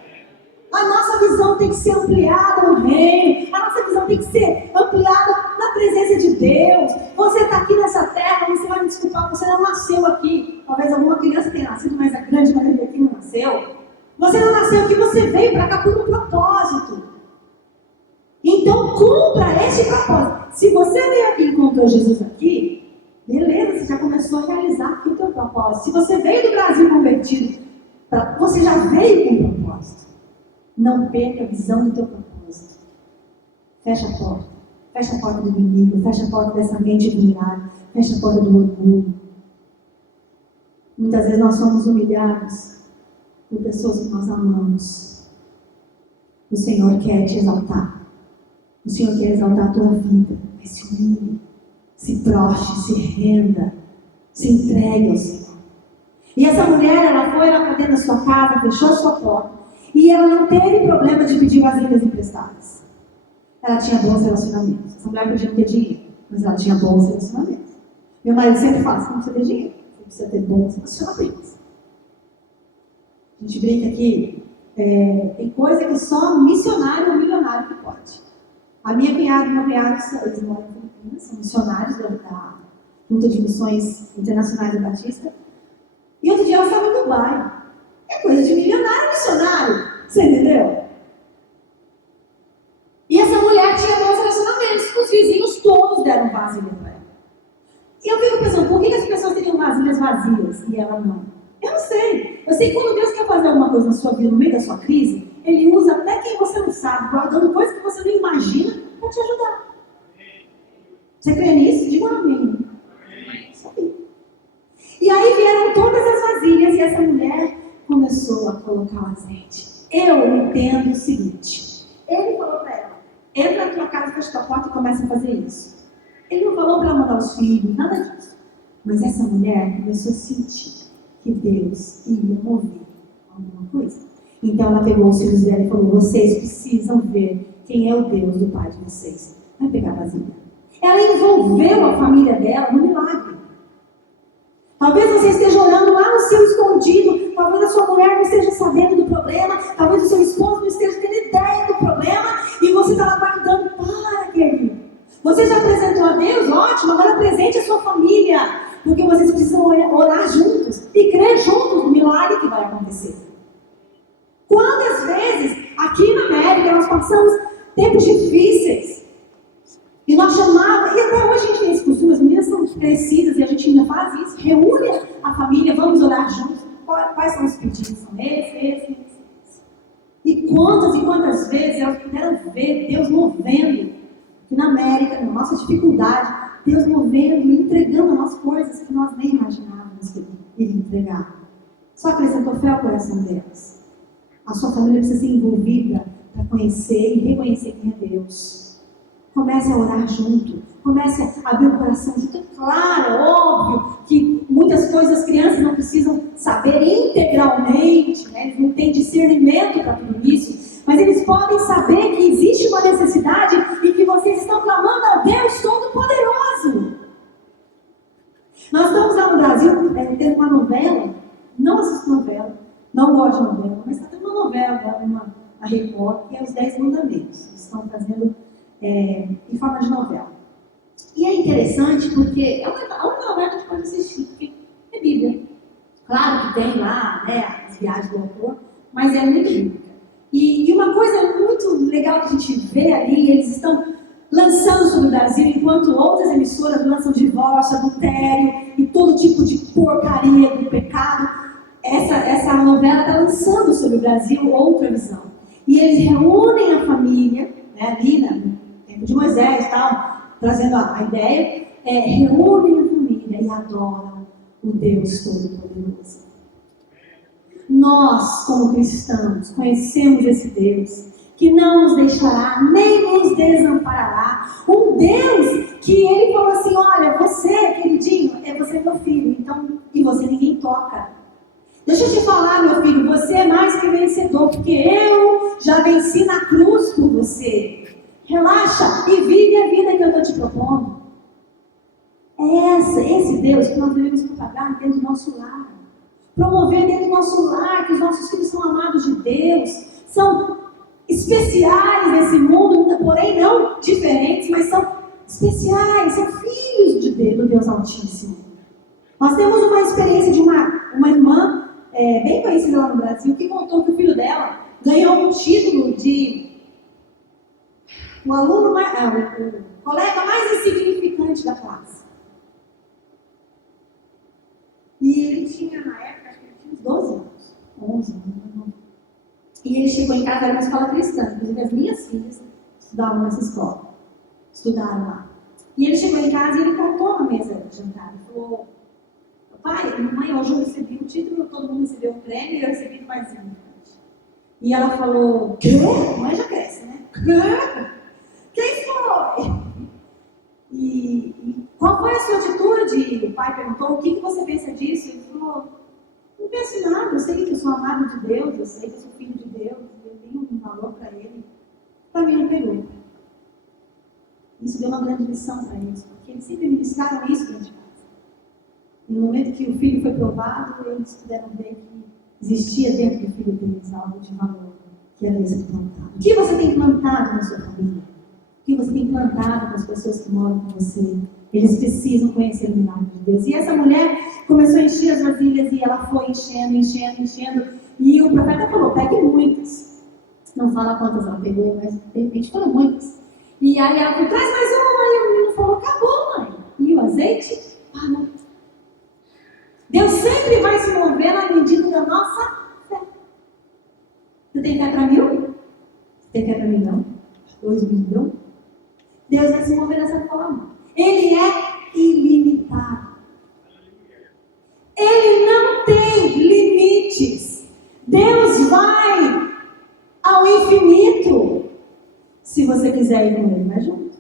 A nossa visão tem que ser ampliada no reino. A nossa visão tem que ser ampliada na presença de Deus. Você está aqui nessa terra, você vai me desculpar, você não nasceu aqui. Talvez alguma criança tenha nascido, mas a grande maioria aqui não nasceu. Você não nasceu aqui, você veio para cá por um propósito. Então cumpra esse propósito. Se você veio aqui e encontrou Jesus aqui, beleza, você já começou a realizar aqui o teu propósito. Se você veio do Brasil convertido, você já veio com um propósito. Não perca a visão do teu propósito. Fecha a porta. Fecha a porta do inimigo. Fecha a porta dessa mente vulnerável. Fecha a porta do orgulho. Muitas vezes nós somos humilhados por pessoas que nós amamos. O Senhor quer te exaltar. O Senhor quer exaltar a tua vida. Mas se humilhe. Se prostre, se renda. Se entregue ao Senhor. E essa mulher, ela foi lá para dentro da sua casa, fechou a sua porta. E ela não teve problema de pedir vasilhas emprestadas. Ela tinha bons relacionamentos. Essa mulher podia não ter dinheiro, mas ela tinha bons relacionamentos. Meu marido sempre fala, você não precisa ter dinheiro, você precisa ter bons relacionamentos. A gente brinca aqui, tem coisa que só missionário ou milionário que pode. A minha cunhada e meu cunhado, eles moram em Filipinas, são missionários da Junta de Missões Internacionais da Batista. E outro dia ela estava em Dubai. É coisa de milionário missionário. Você entendeu? E essa mulher tinha bons relacionamentos. Os vizinhos todos deram vasilha para ela. E eu fico pensando, por que as pessoas teriam vasilhas vazias e ela não? Eu não sei. Eu sei que quando Deus quer fazer alguma coisa na sua vida, no meio da sua crise, Ele usa até quem você não sabe, guardando coisas que você não imagina para te ajudar. Você crê nisso? Diga um amém. E aí vieram todas as vasilhas e essa mulher começou a colocar o azeite. Eu entendo o seguinte. Ele falou para ela, entra na tua casa, fecha tua porta e começa a fazer isso. Ele não falou para ela mandar os filhos, nada disso. Mas essa mulher começou a sentir que Deus ia mover alguma coisa. Então ela pegou os filhos dela e falou, vocês precisam ver quem é o Deus do pai de vocês. Vai pegar a vasilha. Ela envolveu a família dela no milagre. Talvez você esteja orando lá no seu escondido, talvez a sua mulher não esteja sabendo do problema, talvez o seu esposo não esteja tendo ideia do problema, e você está lá guardando. Para, querido. Você já apresentou a Deus? Ótimo, agora apresente a sua família, porque vocês precisam orar juntos e crer juntos no milagre que vai acontecer. Quantas vezes aqui na América nós passamos tempos difíceis, e nós chamávamos, e até hoje a gente tem esse costume, as meninas são crescidas e a gente ainda faz isso, reúne a família, vamos orar juntos. Quais são os pedidos? São esse. E quantas vezes elas puderam ver Deus movendo, aqui na América, na nossa dificuldade, Deus movendo e entregando a nós coisas que nós nem imaginávamos que Ele entregava. Só acrescentou fé ao coração delas. A sua família precisa ser envolvida para conhecer e reconhecer quem é Deus. Comece a orar junto, comece a abrir o coração junto. É claro, óbvio, que muitas coisas as crianças não precisam saber integralmente, né? Eles não têm discernimento para tudo isso, mas eles podem saber que existe uma necessidade e que vocês estão clamando ao Deus Todo-Poderoso. Nós estamos lá no Brasil, tendo uma novela, não assisto novela, não gosto de novela, mas está tendo uma novela agora, a Record, que é os 10 Mandamentos. Eles estão fazendo em forma de novela. E é interessante porque a única novela que a gente pode assistir, porque é Bíblia. Claro que tem lá, né, as viagens do autor, mas é muito bíblica. E uma coisa muito legal que a gente vê ali, eles estão lançando sobre o Brasil, enquanto outras emissoras lançam divórcio, adultério e todo tipo de porcaria do pecado, essa novela está lançando sobre o Brasil outra visão. E eles reúnem a família, né, ali no tempo de Moisés e tal, trazendo a ideia, reúnem a família e adoram o Deus Todo-Poderoso. Nós, como cristãos, conhecemos esse Deus que não nos deixará, nem nos desamparará. Um Deus que Ele falou assim, olha, você, queridinho, você é meu filho, então, e você ninguém toca. Deixa eu te falar, meu filho, você é mais que vencedor, porque eu já venci na cruz por você. Relaxa e vive a vida que eu estou te propondo. É esse Deus que nós devemos propagar dentro do nosso lar. promover dentro do nosso lar que os nossos filhos são amados de Deus, são especiais nesse mundo, porém não diferentes, mas são especiais, são filhos de Deus, do Deus Altíssimo. Nós temos uma experiência de uma irmã bem conhecida lá no Brasil, que contou que o filho dela ganhou um título de o colega mais insignificante da classe. E ele tinha, na época, acho que ele tinha uns 12 anos, 11 anos. E ele chegou em casa, era uma escola cristã, inclusive as minhas filhas estudavam nessa escola, estudaram lá. E ele chegou em casa e ele contou na mesa de jantar, ele falou: pai, mãe, hoje eu recebi um título, todo mundo recebeu um prêmio e eu recebi mais significante. E ela falou: quê? Mãe já cresce, né? Quê? Quem foi? E qual foi a sua atitude? O pai perguntou: o que você pensa disso? Ele falou: não penso em nada, eu sei que eu sou amado de Deus, eu sei que eu sou filho de Deus, eu tenho um valor para ele. Para mim não pegou. Isso deu uma grande lição para eles, porque eles sempre ministraram isso dentro de casa. E no momento que o filho foi provado, eles puderam ver que existia dentro do filho deles algo de valor que havia sido plantado. O que você tem plantado na sua família? O que você tem plantado com as pessoas que moram com você? Eles precisam conhecer o milagre de Deus. E essa mulher começou a encher as vasilhas e ela foi enchendo. E o profeta falou: pegue muitas. Não fala quantas ela pegou, mas de repente foram muitas. E aí ela falou: traz mais uma. E o menino falou: acabou, mãe. E o azeite parou. Deus sempre vai se mover na medida da nossa fé. Você tem fé para 1000? Você tem fé para 1 milhão? 2 milhões? Deus vai se mover dessa forma. Ele é ilimitado. Ele não tem limites. Deus vai ao infinito. Se você quiser ir com ele, vai junto.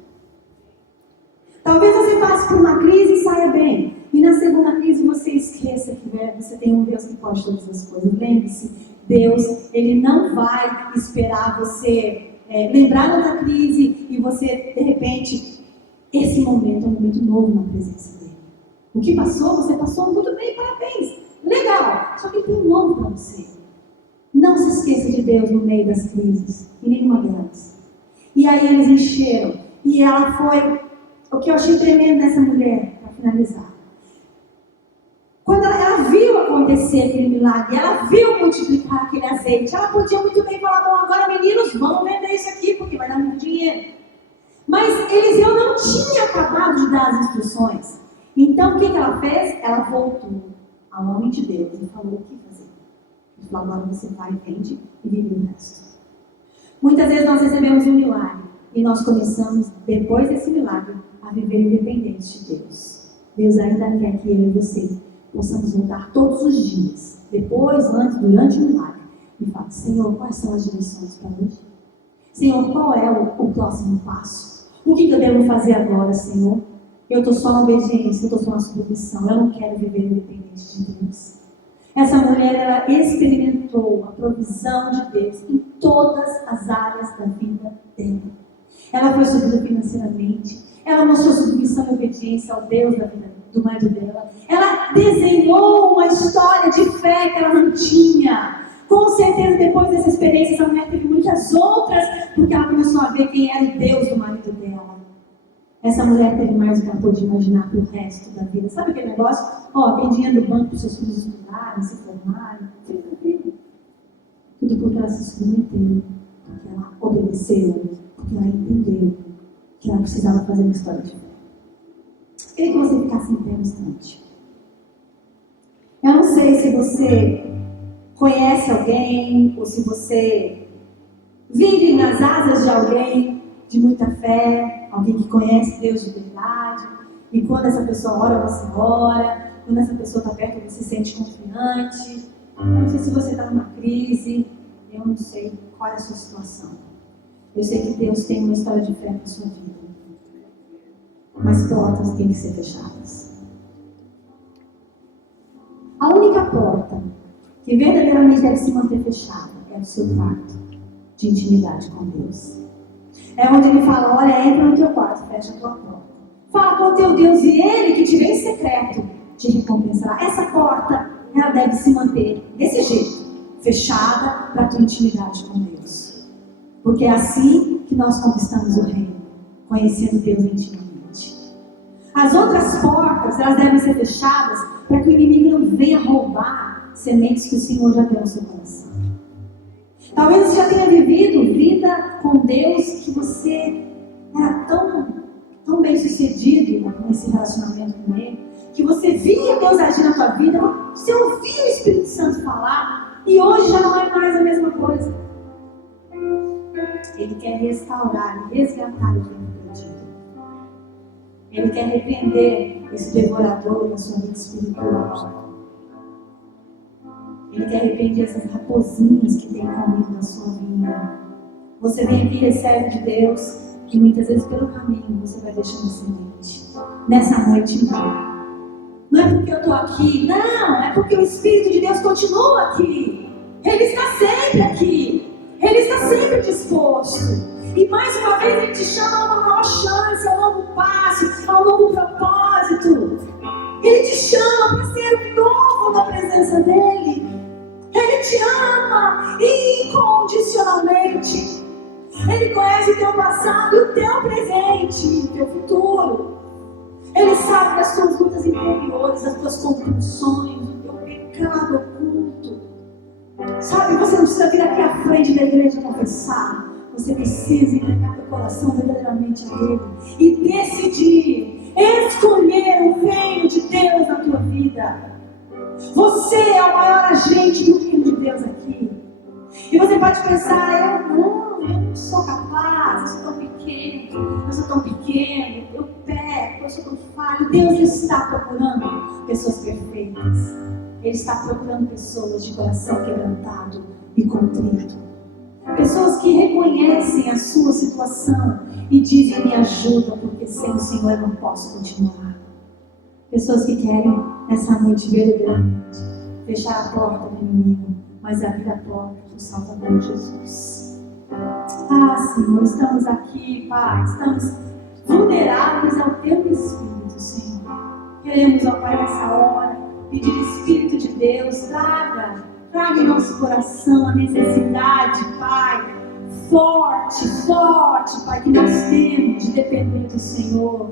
Talvez você passe por uma crise e saia bem. E na segunda crise você esqueça que você tem um Deus que pode todas as coisas. Lembre-se, Deus, Ele não vai esperar você lembrar da outra crise e você, de repente, esse momento é um momento novo na presença dEle. O que passou, você passou muito bem, parabéns. Legal, só que tem um novo para você. Não se esqueça de Deus no meio das crises, em nenhuma delas. E aí eles encheram. E ela foi, o que eu achei tremendo nessa mulher, para finalizar. Quando ela viu acontecer aquele milagre, ela viu multiplicar aquele azeite, ela podia muito bem falar: bom, agora meninos, vamos vender isso aqui, porque vai dar muito dinheiro. Mas Eliseu não tinha acabado de dar as instruções. Então o que ela fez? Ela voltou ao homem de Deus e falou o que fazer. Ele falou: agora você vai, vende e vive o resto. Muitas vezes nós recebemos um milagre e nós começamos, depois desse milagre, a viver independentes de Deus. Deus ainda quer que eu e você possamos voltar todos os dias, depois, antes, durante o milagre, e falar: Senhor, quais são as direções para hoje? Senhor, qual é o próximo passo? O que eu devo fazer agora, Senhor? Eu estou só na obediência, eu estou só na submissão, eu não quero viver independente de Deus. Essa mulher, ela experimentou a provisão de Deus em todas as áreas da vida dela. Ela foi suprida financeiramente, ela mostrou submissão e obediência ao Deus da vida do marido dela. Ela desenhou uma história de fé que ela não tinha. Com certeza, depois dessa experiência, essa mulher teve muitas outras, porque ela começou a ver quem era o Deus do marido dela. Essa mulher teve mais do que ela podia imaginar para o resto da vida. Sabe aquele negócio? Tem dinheiro no banco para os seus filhos estudarem, se formarem. Tudo porque ela se submeteu, porque ela obedeceu, porque ela entendeu que ela precisava fazer uma história de fé. Queria que você ficasse em pé um instante. Eu não sei se você conhece alguém, ou se você vive nas asas de alguém de muita fé, alguém que conhece Deus de verdade, e quando essa pessoa ora, você ora, quando essa pessoa está perto, você se sente confiante. Eu não sei se você está numa crise, eu não sei qual é a sua situação. Eu sei que Deus tem uma história de fé para a sua vida. Mas portas têm que ser fechadas. A única porta que verdadeiramente deve se manter fechada é o seu quarto de intimidade com Deus. É onde Ele fala: olha, entra no teu quarto, fecha a tua porta. Fala com o teu Deus e Ele que te vê em secreto te recompensará. Essa porta, ela porta deve se manter desse jeito, fechada para a tua intimidade com Deus. Porque é assim que nós conquistamos o reino, conhecendo Deus intimamente. As outras portas, elas devem ser fechadas para que o inimigo não venha roubar sementes que o Senhor já deu no seu coração. Talvez você já tenha vivido vida com Deus que você era tão bem sucedido nesse relacionamento com Ele, que você via Deus agir na tua vida, você ouvia o Espírito Santo falar, e hoje já não é mais a mesma coisa. Ele quer restaurar e resgatar o reino perdido. Ele quer repreender esse devorador na sua vida espiritual. Ele quer repreender essas raposinhas que tem comido na sua vida. Você vem aqui e recebe de Deus, e muitas vezes pelo caminho você vai deixando semente. Nessa noite não é porque eu estou aqui, não, é porque o Espírito de Deus continua aqui. Ele está sempre aqui. Ele está sempre disposto. E mais uma vez Ele te chama a uma nova chance, a um novo passo, a um novo propósito. Ele te chama para ser novo na presença dEle. Ele te ama incondicionalmente. Ele conhece o teu passado e o teu presente, o teu futuro. Ele sabe das tuas lutas interiores, das tuas compulsões, do teu pecado oculto. Sabe, você não precisa vir aqui à frente da igreja confessar. Você precisa entregar teu coração verdadeiramente a Ele e decidir escolher o reino de Deus na tua vida. Você é o maior agente do reino de Deus aqui. E você pode pensar, eu não sou capaz, eu sou tão pequeno, eu peco, eu sou tão falho. Deus está procurando pessoas perfeitas. Ele está procurando pessoas de coração quebrantado e contrito. Pessoas que reconhecem a sua situação e dizem, me ajuda, porque sem o Senhor eu não posso continuar. Pessoas que querem, nessa noite, verdadeiramente, fechar a porta do inimigo, mas abrir a porta do Salvador Jesus. Ah, Senhor, estamos aqui, Pai, estamos vulneráveis ao Teu Espírito, Senhor. Queremos, ó Pai, nessa hora, pedir Espírito de Deus, traga em nosso coração a necessidade, Pai, forte, Pai, que nós temos de depender do Senhor,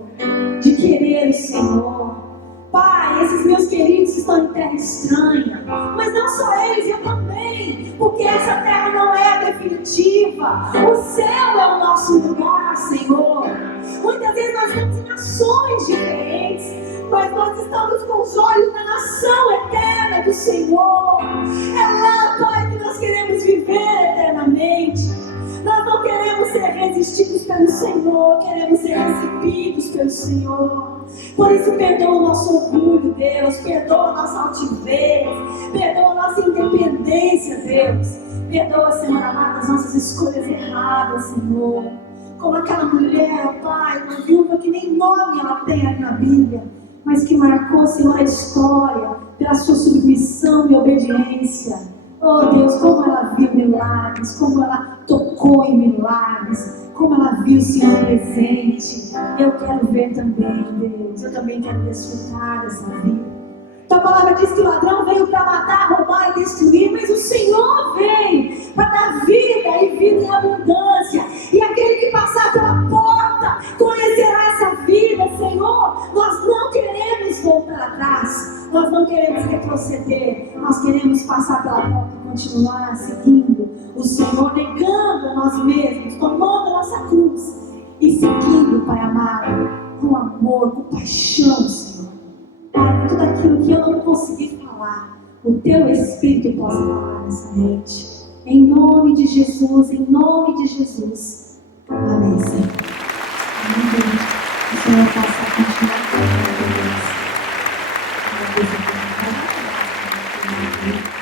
de querer o Senhor. Pai, esses meus queridos estão em terra estranha, mas não só eles, eu também, porque essa terra não é a definitiva. O céu é o nosso lugar, Senhor. Muitas vezes nós estamos em nações diferentes, mas nós estamos com os olhos na nação eterna do Senhor. É lá, Pai, que nós queremos viver eternamente. Nós não queremos ser resistidos pelo Senhor, queremos ser recebidos pelo Senhor. Por isso, perdoa o nosso orgulho, Deus, perdoa a nossa altivez, perdoa a nossa independência, Deus. Perdoa, Senhor amado, as nossas escolhas erradas, Senhor. Como aquela mulher, Pai, uma viúva que nem nome ela tem ali na Bíblia, mas que marcou, Senhor, a história pela sua submissão e obediência. Oh Deus, como ela viu milagres, como ela tocou em milagres, como ela viu o Senhor presente. Eu quero ver também, Deus, eu também quero desfrutar dessa vida. Tua palavra diz que o ladrão veio para matar, roubar e destruir, mas o Senhor veio para dar vida e vida em abundância. E aquele que passar pela porta conhecerá essa vida, Senhor. Nós não queremos voltar atrás, nós não queremos retroceder, nós queremos passar pela porta e continuar seguindo o Senhor, negando a nós mesmos, tomando a nossa cruz e seguindo, Pai amado, com amor, com paixão, Senhor. Pai, tudo aquilo que eu não consegui falar, o Teu Espírito possa falar nessa noite. Em nome de Jesus, em nome de Jesus. Amém, Senhor. Amém. O Senhor possa continuar com Deus.